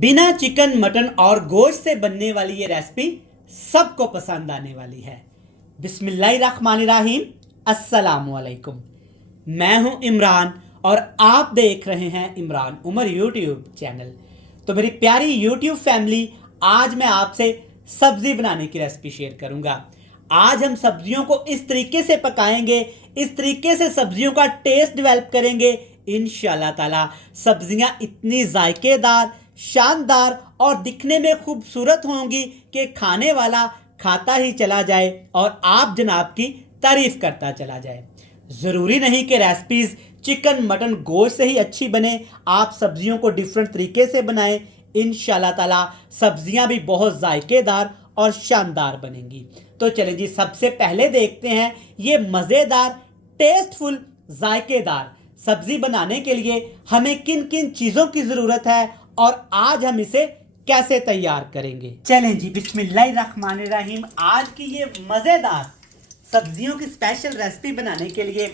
बिना chicken mutton और गोश्त से बनने वाली ये रेसिपी सबको पसंद आने वाली है। बिस्मिल्लाहिर्रहमानिर्रहीम, अस्सलामुअलैकुम। मैं हूं इमरान और आप देख रहे हैं इमरान उमर यूट्यूब चैनल। तो मेरी प्यारी यूट्यूब फैमिली, आज मैं आपसे सब्जी बनाने की रेसिपी शेयर करूंगा। आज हम सब्जियों को इस तरीके से पकाएंगे, इस तरीके से सब्जियों का टेस्ट डेवलप करेंगे, इंशाल्लाह ताला सब्जियां इतनी जायकेदार, शानदार और दिखने में खूबसूरत होंगी कि खाने वाला खाता ही चला जाए और आप जनाब की तारीफ करता चला जाए। ज़रूरी नहीं कि रेसिपीज़ चिकन मटन गोश्त से ही अच्छी बने, आप सब्जियों को डिफरेंट तरीके से बनाएं, इंशाल्लाह ताला सब्जियां भी बहुत जायकेदार और शानदार बनेंगी। तो चलें जी, सबसे पहले देखते हैं ये मज़ेदार, टेस्टफुल, जायकेदार सब्जी बनाने के लिए हमें किन किन चीज़ों की ज़रूरत है और आज हम इसे कैसे तैयार करेंगे। चलें जी, बिस्मिल्लाहिर्रहमानिर्रहीम। आज की ये मज़ेदार सब्जियों की स्पेशल रेसिपी बनाने के लिए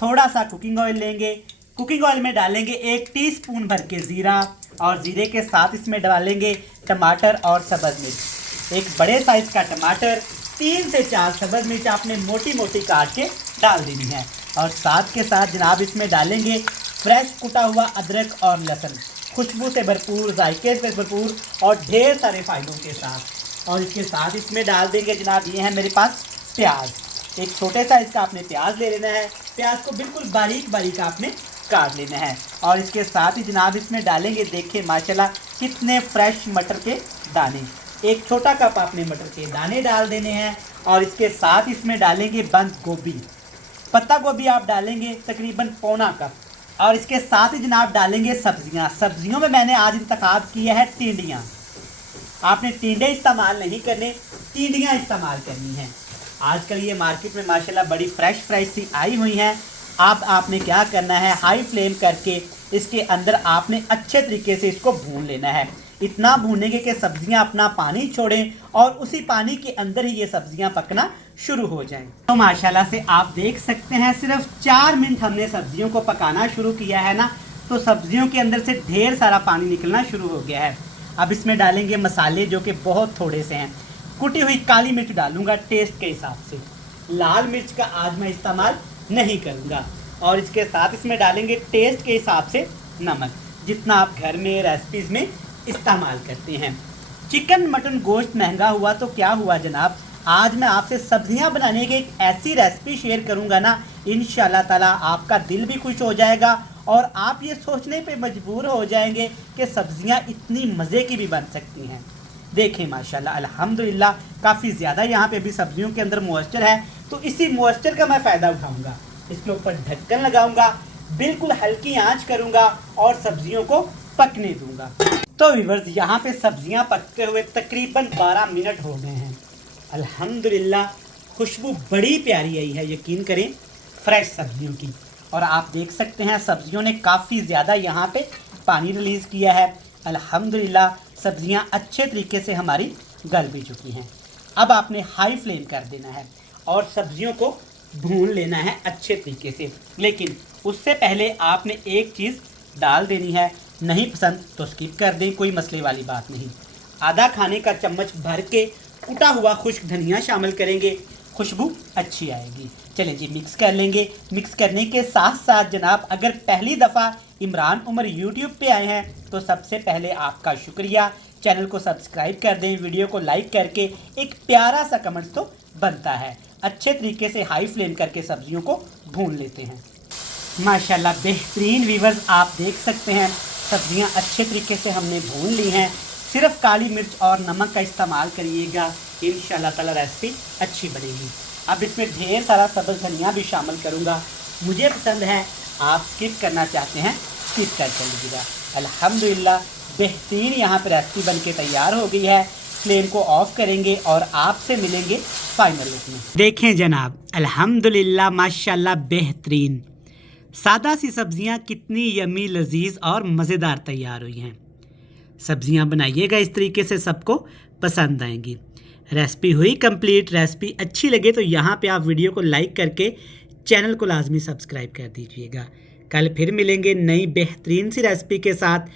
थोड़ा सा कुकिंग ऑयल लेंगे। कुकिंग ऑयल में डालेंगे 1 टीस्पून भर के ज़ीरा और ज़ीरे के साथ इसमें डालेंगे टमाटर और सब्ज़ मिर्च। एक बड़े साइज़ का टमाटर, 3 से 4 सब्ज़ मिर्च आपने मोटी मोटी काट के डाल देनी है और साथ के साथ जनाब इसमें डालेंगे फ्रेश कुटा हुआ अदरक और लहसुन, खुशबू से भरपूर, जायके से भरपूर और ढेर सारे फ़ायदों के साथ। और इसके साथ इसमें डाल देंगे जनाब, ये है मेरे पास प्याज। एक छोटे साइज़ का आपने प्याज ले लेना है, प्याज को बिल्कुल बारीक बारीक आपने काट लेना है। और इसके साथ ही जनाब इसमें डालेंगे, देखिए माशाल्लाह कितने फ्रेश मटर के दाने, एक छोटा कप आपने मटर के दाने डाल देने हैं। और इसके साथ इसमें डालेंगे बंद गोभी, पत्ता गोभी आप डालेंगे तकरीबन पौना कप। और इसके साथ ही जनाब डालेंगे सब्जियां। सब्जियों में मैंने आज इंतखाब किया है टिंडियाँ। आपने टिंडे इस्तेमाल नहीं करने, टिंडियाँ इस्तेमाल करनी हैं। आजकल ये मार्केट में माशाल्लाह बड़ी फ्रेश सी आई हुई हैं। अब आपने क्या करना है, हाई फ्लेम करके इसके अंदर आपने अच्छे तरीके से इसको भून लेना है। इतना भूनेंगे कि सब्जियां अपना पानी छोड़ें और उसी पानी के अंदर ही ये सब्जियां पकना शुरू हो जाएं। तो माशाल्लाह से आप देख सकते हैं सिर्फ 4 मिनट हमने सब्जियों को पकाना शुरू किया है ना, तो सब्जियों के अंदर से ढेर सारा पानी निकलना शुरू हो गया है। अब इसमें डालेंगे मसाले जो कि बहुत थोड़े से हैं। कुटी हुई काली मिर्च डालूंगा टेस्ट के हिसाब से, लाल मिर्च का आज मैं इस्तेमाल नहीं करूँगा। और इसके साथ इसमें डालेंगे टेस्ट के हिसाब से नमक, जितना आप घर में रेसिपीज़ में इस्तेमाल करते हैं। चिकन मटन गोश्त महंगा हुआ तो क्या हुआ जनाब, आज मैं आपसे सब्जियां बनाने की एक ऐसी रेसिपी शेयर करूंगा ना, इंशाल्लाह ताला आपका दिल भी खुश हो जाएगा और आप ये सोचने पे मजबूर हो जाएंगे कि सब्जियां इतनी मज़े की भी बन सकती हैं। देखें माशाल्लाह अल्हम्दुलिल्लाह काफ़ी ज़्यादा यहाँ पे भी सब्जियों के अंदर मॉइस्चर है, तो इसी मॉइस्चर का मैं फ़ायदा उठाऊँगा। इसके ऊपर ढक्कन लगाऊँगा, बिल्कुल हल्की आँच करूँगा और सब्जियों को पकने दूँगा। तो व्यूअर्स, यहाँ पे सब्जियाँ पकते हुए तकरीबन 12 मिनट हो गए हैं। अल्हम्दुलिल्लाह खुशबू बड़ी प्यारी आई है, यकीन करें, फ्रेश सब्जियों की। और आप देख सकते हैं सब्जियों ने काफ़ी ज़्यादा यहाँ पे पानी रिलीज़ किया है। अल्हम्दुलिल्लाह सब्जियाँ अच्छे तरीके से हमारी गल भी चुकी हैं। अब आपने हाई फ्लेम कर देना है और सब्जियों को भून लेना है अच्छे तरीके से। लेकिन उससे पहले आपने एक चीज़ डाल देनी है, नहीं पसंद तो स्किप कर दें, कोई मसले वाली बात नहीं। आधा खाने का चम्मच भर के कुटा हुआ खुश्क धनिया शामिल करेंगे, खुशबू अच्छी आएगी। चलें जी, मिक्स कर लेंगे। मिक्स करने के साथ साथ जनाब, अगर पहली दफ़ा इमरान उमर यूट्यूब पे आए हैं तो सबसे पहले आपका शुक्रिया। चैनल को सब्सक्राइब कर दें, वीडियो को लाइक करके एक प्यारा सा कमेंट तो बनता है। अच्छे तरीके से हाई फ्लेम करके सब्जियों को भून लेते हैं। माशाल्लाह बेहतरीन व्यूअर्स, आप देख सकते हैं सब्जियां अच्छे तरीके से हमने भून ली हैं। सिर्फ काली मिर्च और नमक का इस्तेमाल करिएगा, इंशाल्लाह ताला रेसिपी अच्छी बनेगी। अब इसमें ढेर सारा सब्ज़ धनिया भी शामिल करूँगा, मुझे पसंद है, आप स्किप करना चाहते हैं स्किप कर लीजिएगा। अल्हम्दुलिल्लाह बेहतरीन यहाँ पर रेसिपी बन के तैयार हो गई है। फ्लेम को ऑफ करेंगे और आपसे मिलेंगे फाइनल लुक में। देखें जनाब, अल्हम्दुलिल्लाह माशाल्लाह बेहतरीन सादा सी सब्जियां कितनी यमी, लजीज और मज़ेदार तैयार हुई हैं। सब्जियां बनाइएगा इस तरीके से, सबको पसंद आएंगी। रेसिपी हुई कंप्लीट। रेसिपी अच्छी लगे तो यहाँ पे आप वीडियो को लाइक करके चैनल को लाजमी सब्सक्राइब कर दीजिएगा। कल फिर मिलेंगे नई बेहतरीन सी रेसिपी के साथ।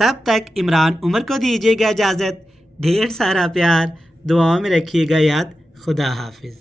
तब तक इमरान उमर को दीजिएगा इजाज़त। ढेर सारा प्यार, दुआओं में रखिएगा याद। खुदा हाफिज़।